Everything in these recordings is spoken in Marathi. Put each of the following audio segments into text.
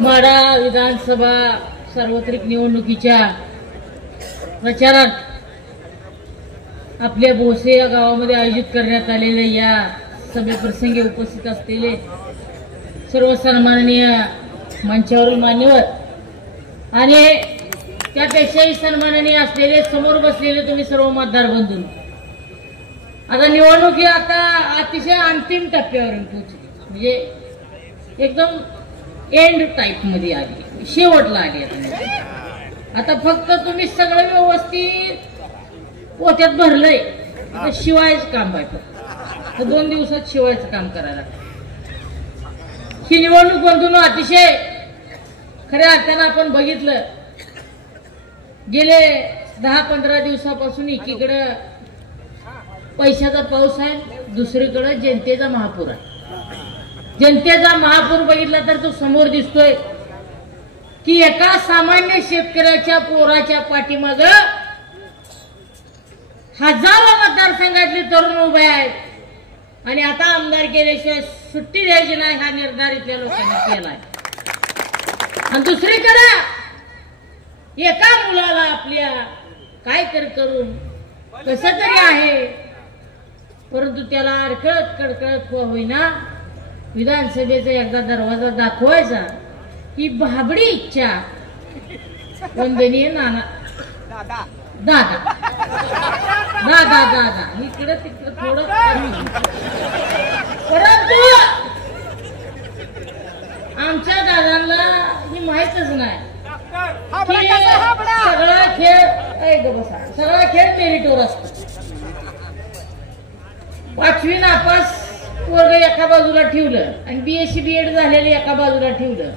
माढा विधानसभा सार्वत्रिक निवडणुकीच्या प्रचारात आपल्या भोसे या गावामध्ये आयोजित करण्यात आलेल्या या सभेप्रसंगी उपस्थित असलेले सर्व सन्माननीय मंचावरील मान्यवर आणि त्यापेक्षाही सन्माननीय असलेले समोर बसलेले तुम्ही सर्व मतदार बंधू, आता निवडणूक ही आता अतिशय अंतिम टप्प्यावर पोहोचली, म्हणजे एकदम एंड टाइप मध्ये आली, शेवटला आली. आता फक्त तुम्ही सगळं व्यवस्थित पोत्यात भरलंय, आता शिवायचं काम आहे. फक्त 2 दिवसात शिवायचं काम करायला. ही निवडणूक बंधूंनो अतिशय खऱ्या अर्थानं आपण बघितलं, गेले 10-15 दिवसापासून एकीकडे पैशाचा पाऊस आहे, दुसरीकडे जनतेचा महापूर आहे. जनतेचा महापूर बघितला तर तो समोर दिसतोय की एका सामान्य शेतकऱ्याच्या पोराच्या पाठीमाग हजारो मतदारसंघातले तरुण उभे आहेत आणि आता आमदार केल्याशिवाय सुट्टी द्यायची नाही हा निर्धार इथल्या लोकांनी केलाय. आणि दुसरीकडे एका मुलाला आपल्या काय करून कसं तरी आहे, परंतु त्याला अडकळत कडकळत होईना विधानसभेचा एकदा दरवाजा दाखवायचा ही भाबडी इच्छा वंदनीय नाना दादा दादा दादा दादा इकडे तिकडे थोडं, परंतु आमच्या दादांना ही माहीतच नाही सगळा खेळ मेरिटवर असतो. 5वी नापास वर्ग एका बाजूला ठेवलं आणि BSc BEd झालेले एका बाजूला ठेवलं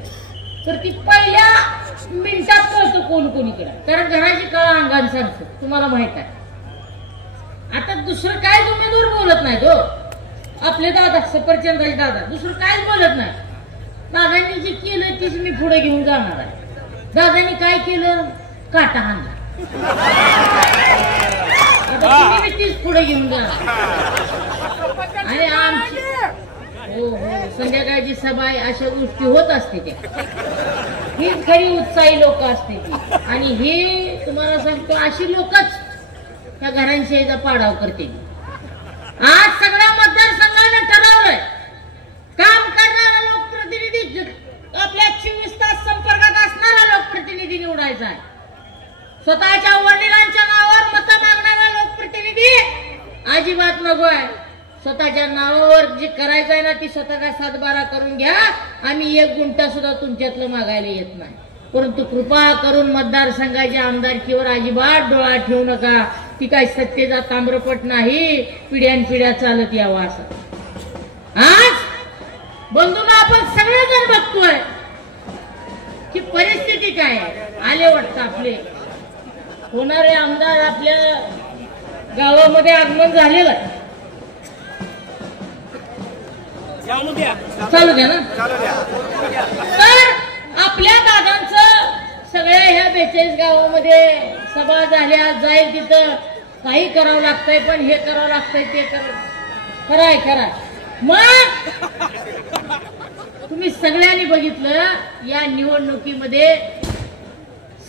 तर ती पहिल्या मिनिटात कळतं कोण कोणीकडे, कारण घराची कळा अंगाने सांगतो. तुम्हाला माहित आहे. आता दुसरं काय उमेदवार बोलत नाही तो, आपले दादा सफरचंदाचे दादा दुसरं काहीच बोलत नाही. दादांनी जे केलं तीच मी पुढे घेऊन जाणार आहे. दादांनी काय केलं, काटा हाणला, तुम्ही तीच पुढे घेऊन जाणार. आणि आमची हो संध्याकाळची सभा अशा गोष्टी होत असते त्या, हीच खरी उत्साही लोक असते ती. आणि हे तुम्हाला सांगतो अशी लोकच त्या घरांच्या याचा पाडाव करते. आज सगळ्या मतदारसंघाने ठरवलंय काम करणारा लोकप्रतिनिधी, आपल्या 24 तास संपर्कात असणारा लोकप्रतिनिधी निवडायचा आहे. स्वतःच्या वडिलांच्या नावावर मतं मागणारा लोकप्रतिनिधी अजिबात नकोय. स्वतःच्या नावावर जे करायचं आहे ना ती स्वतःचा 7-12 करून घ्या. आम्ही 1 गुंठा सुद्धा तुमच्यातलं मागायला येत नाही. परंतु कृपा करून मतदारसंघाच्या आमदारकीवर अजिबात डोळा ठेवू नका. ती काय सत्तेचा ताम्रपट नाही, पिढ्यानपिढ्या चालत यावा असं. आज बंधूंना आपण सगळेजण बघतोय की परिस्थिती काय आले. वाटतं आपले होणारे आमदार आपल्या गावामध्ये आगमन झालेलं आहे. चालू द्या ना. तर आपल्या दादांचं सगळ्या ह्या 42 गावामध्ये सभा झाल्या, जाईल तिथं काही करावं लागतंय, पण हे करावं लागतंय ते खराय खरा. मग तुम्ही सगळ्यांनी बघितलं या निवडणुकीमध्ये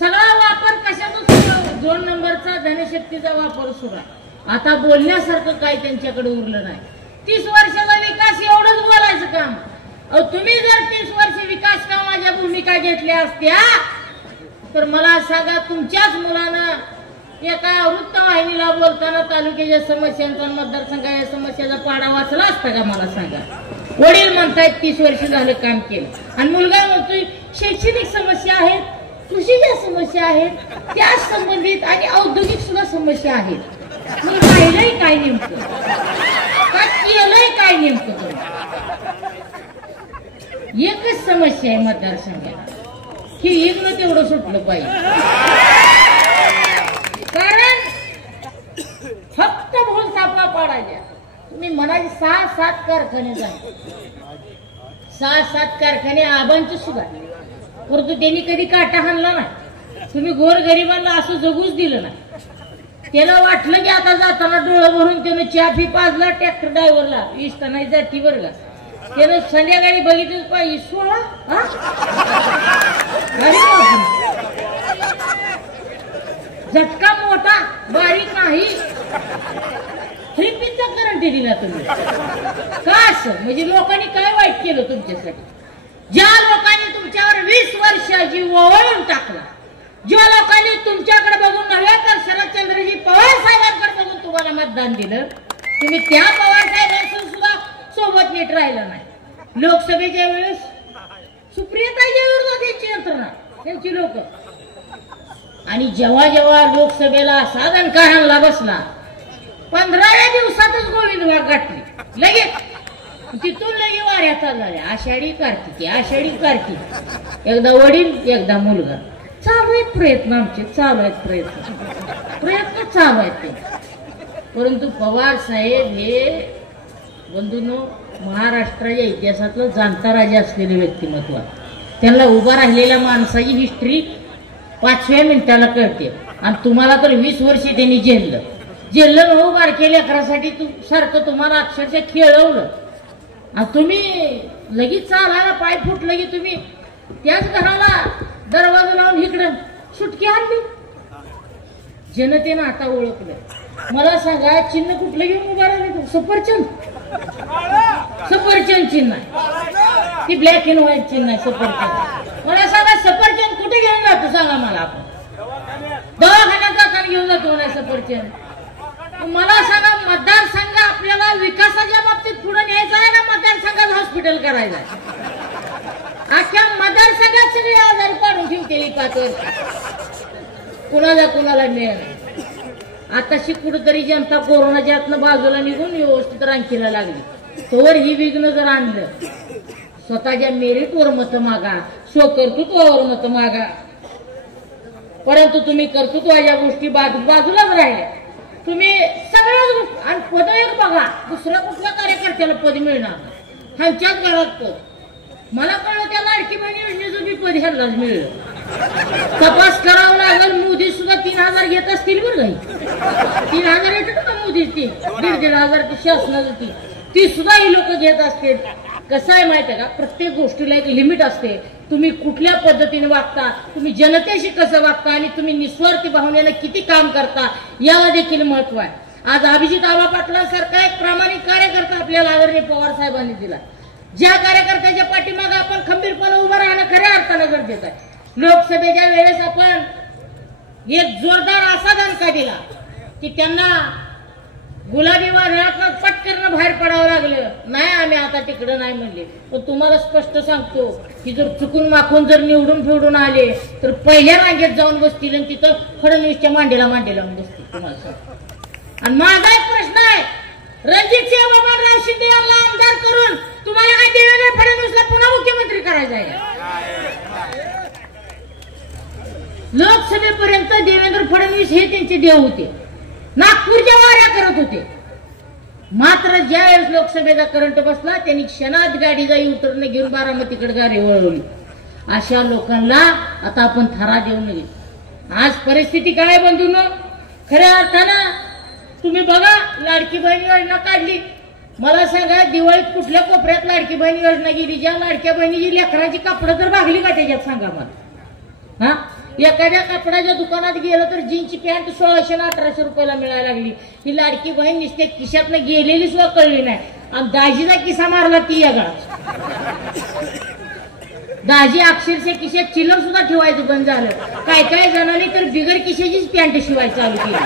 सगळा वापर कशाचा, 2 नंबरचा धनशक्तीचा वापर सुरू आहे. आता बोलण्यासारखं काही त्यांच्याकडे उरलं नाही. 30 वर्षाचा विकास एवढंच बोलायचं काम. तुम्ही जर 30 वर्ष विकास कामाच्या भूमिका घेतल्या असत्या तर मला सांगा तुमच्याच मुलानं एका वृत्तवाहिनीला बोलताना तालुक्याच्या समस्यांचा, मतदारसंघाच्या समस्याचा पाडा वाचला असता का मला सांगा. वडील म्हणतायत 30 वर्ष झालं काम केलं आणि मुलगा म्हणतोय शैक्षणिक समस्या आहेत, कृषीच्या समस्या आहेत, त्या संबंधित आणि औद्योगिक सुद्धा समस्या आहेत. राहिलंय काय नेमकं, का केलंय काय नेमकं. एकच समस्या आहे मतदारसंघाला की इकडं तेवढं सुटलं पाहिजे. कारण फक्त भूल सापळा पाडायच्या. तुम्ही म्हणाले 6-7 कारखाने झाले, 6-7 कारखाने आबांचे सुद्धा, परंतु त्यांनी कधी काटा हाणला नाही. तुम्ही गोरगरिबांना असं जगूच दिलं नाही. त्याला वाटलं की आता जाताना डोळं भरून त्यानं चहा फी पाजला ट्रॅक्टर ड्रायव्हरला, इष्ट नाही जाती बरं का. त्यानं संध्याकाळी बघितलं पाहिजे 16 झटका मोठा बारीक नाही. 3 पिनचा करंट दिला तुम्ही का? असं म्हणजे लोकांनी काय वाईट केलं तुमच्यासाठी? ज्या लोकांनी तुमच्यावर 20 वर्षाची ओवाळून टाकला, ज्या लोकांनी तुमच्याकडे बघून नव्या तर शरदचंद्रजी पवार साहेबांकडे बघून तुम्हाला मतदान दिलं, तुम्ही त्या पवार साहेबांसून सुद्धा सोबत नीट राहिलं नाही. लोकसभेच्या वेळेस सुप्रियाताईच्या विरोधात त्यांची यंत्रणा, त्यांची लोक, आणि जेव्हा जेव्हा लोकसभेला साधन काढायला बसला 15व्या दिवसातच गोविंद वाघ गाठली लगेच. तिथून लगे वाऱ्या चालल्या, आषाढी कार्तिकी आषाढी कार्तिकी. एकदा वडील एकदा मुलगा. चालू आहेत प्रयत्न आमचे, चालू आहेत प्रयत्न चालू आहेत ते. परंतु पवार साहेब हे बंधूंनो महाराष्ट्राच्या इतिहासातलं जाणता राजा असलेले व्यक्तिमत्व. त्यांना उभा राहिलेल्या माणसाची हिस्ट्री 5व्या मिनिटाला कळते. आणि तुम्हाला तर 20 वर्षे त्यांनी जेललं हो बारक्या लेकरासाठी. सारखं तुम्हाला अक्षरशः खेळवलं. तुम्ही लगेच चालायला पाय फुटलं की तुम्ही त्याच घराला दरवाजा लावून इकडं सुटकी आणली. जनतेनं आता ओळखलं. मला सांगा चिन्ह कुठलं घेऊन उभा राहिले? सफरचंद चिन्ह आहे, ती ब्लॅक अँड व्हाईट चिन्ह आहे सफरचंद. मला सांगा सफरचंद कुठे घेऊन जातो सांगा मला? आपण दवाखान्यात जाताना घेऊन जातो ना सफरचंद. मला सांगा मतदारसंघ आपल्याला विकासाच्या बाबतीत पुढे न्यायचा आहे ना मतदारसंघात हॉस्पिटल करायचं आहे? अख्ख्या मतदारसंघात सगळी आजारी पाडून ठेवते 5 वर्ष, कुणाला मिळेल. आताशी कुठेतरी जनता कोरोनाच्या आतनं बाजूला निघून व्यवस्थित रांकीला लागली. तोवर ही विघ्न जर आणलं, स्वतःच्या मेरिटवर मत मागा, स्वकर्तृत्वावर मत मागा. परंतु तुम्ही कर्तृत्वाच्या गोष्टी बाजूलाच राहिल्या. तुम्ही सगळ्याच आणि पद एक बघा, दुसऱ्या कुठल्या कार्यकर्त्याला पद मिळणार ह्यांच्याच घरात पद. मला कळलं त्या लाडकी बहीण योजनेचं बी पद ह्यालाच मिळलं. तपास करावा लागेल. मोदी सुद्धा 3000 घेत असतील बरं काही. 3000 येतात का मोदी? 1,500 शासनाची ती सुद्धा ही लोक घेत असतील. कसं आहे माहिती आहे का, प्रत्येक गोष्टीला एक लिमिट असते. तुम्ही कुठल्या पद्धतीने वागता, तुम्ही जनतेशी कसं वागता आणि तुम्ही निस्वार्थी भावनेनं किती काम करता याला देखील महत्व आहे. आज अभिजित आबा पाटलांसारखा एक प्रामाणिक कार्यकर्ता आपल्याला आदरणीय पवार साहेबांनी दिला. ज्या कार्यकर्त्याच्या पाठीमागे आपण खंबीरपणे उभं राहणं खऱ्या अर्थानं गरजेचं आहे. लोकसभेच्या वेळेस आपण एक जोरदार असा दणका दिला की त्यांना गुलाबी वादळातनं पटकन बाहेर पडावं लागलं. नाही आम्ही आता तिकडं नाही म्हणले. पण तुम्हाला स्पष्ट सांगतो की जर चुकून माखून जर निवडून फिवडून आले तर पहिल्या रांगेत जाऊन बसतील आणि तिथं फडणवीसच्या मांडीला बसतील तुम्हाला. आणि माझा एक प्रश्न आहे, रणजितसिंह बाबाराव शिंदे यांना आमदार करून तुम्हाला काय देवेंद्र फडणवीसला पुन्हा मुख्यमंत्री करायचं आहे? लोकसभेपर्यंत देवेंद्र फडणवीस हे त्यांचे देव होते, नागपूरच्या वाऱ्या करत होते. मात्र ज्या वेळेस लोकसभेचा करंट बसला त्यांनी क्षणात गाडीचा युटर्न घेऊन बारामतीकडे गाडी वळवली. अशा लोकांना आता आपण थारा देऊ नये. आज परिस्थिती काय बंधूंनो, खऱ्या अर्थानं तुम्ही बघा लाडकी बहीण योजना काढली. मला सांगा दिवाळीत कुठल्या कोपऱ्यात लाडकी बहीण योजना गेली? ज्या लाडक्या बहिणीची लेकराची कापडं तर भागली का त्याच्यात सांगा मला? हा, एखाद्या कपड्याच्या दुकानात गेलं तर जीन्सची पॅन्ट 1600 आणि 1800 रुपयाला मिळायला लागली. ही लाडकी बहीण नुसते खिशातनं गेलेली सुद्धा कळली नाही. आणि दाजीचा किसा मारला ती वेगळा. दाजी अक्षरशः खिशात चिल्लर सुद्धा ठेवायचं बंद झालं. काय काय जणांनी तर बिगर खिशाचीच पॅन्ट शिवायला चालू केली.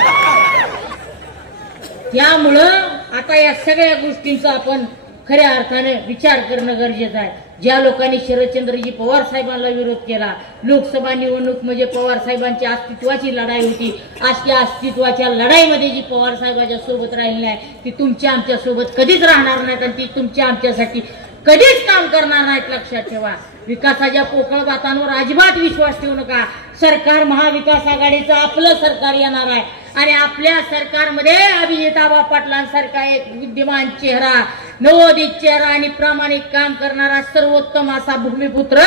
त्यामुळं आता या सगळ्या गोष्टींचा आपण खऱ्या अर्थाने विचार करणं गरजेचं आहे. ज्या लोकांनी शरदचंद्रजी पवार साहेबांना विरोध केला, लोकसभा निवडणूक म्हणजे पवार साहेबांच्या अस्तित्वाची लढाई होती. अशा अस्तित्वाच्या लढाईमध्ये जी पवार साहेबांच्या सोबत राहिली नाही ती तुमच्या आमच्या सोबत कधीच राहणार नाहीत आणि ती तुमच्या आमच्यासाठी कधीच काम करणार नाहीत. लक्षात ठेवा. विकासाच्या पोकळ बातांवर अजिबात विश्वास ठेवू नका. सरकार महाविकास आघाडीचं आपलं सरकार येणार आहे आणि आपल्या सरकारमध्ये अभिजिताबा पाटलांसारखा एक विद्यमान चेहरा, नवोदित चेहरा आणि प्रामाणिक काम करणारा सर्वोत्तम असा भूमिपुत्र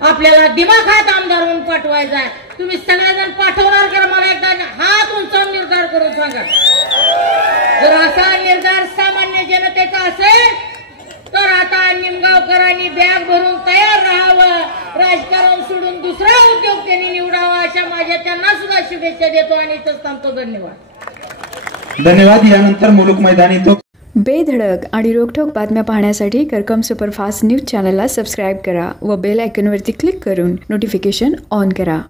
आपल्याला दिमाखात आमदार म्हणून पाठवायचा आहे. तुम्ही सगळेजण पाठवणार का? मला एकदा हात उंचावून निर्धार करून सांगा. जर असा निर्धार सामान्य जनतेचा असेल तर आता निमगावकरांनी बॅग भरून तयार राहावं, राजकारण सोडून दुसरा उद्योग त्यांनी निवडावा, अशा माझ्या त्यांना सुद्धा शुभेच्छा देतो आणि इथंच थांबतो. धन्यवाद. धन्यवाद. यानंतर मुलुक मैदानी तो बेधडक आणि रोखठोक बातम्या पाहण्यासाठी करकम सुपरफास्ट न्यूज चॅनलला सबस्क्राईब करा व बेल आयकॉनवरती क्लिक करून नोटिफिकेशन ऑन करा.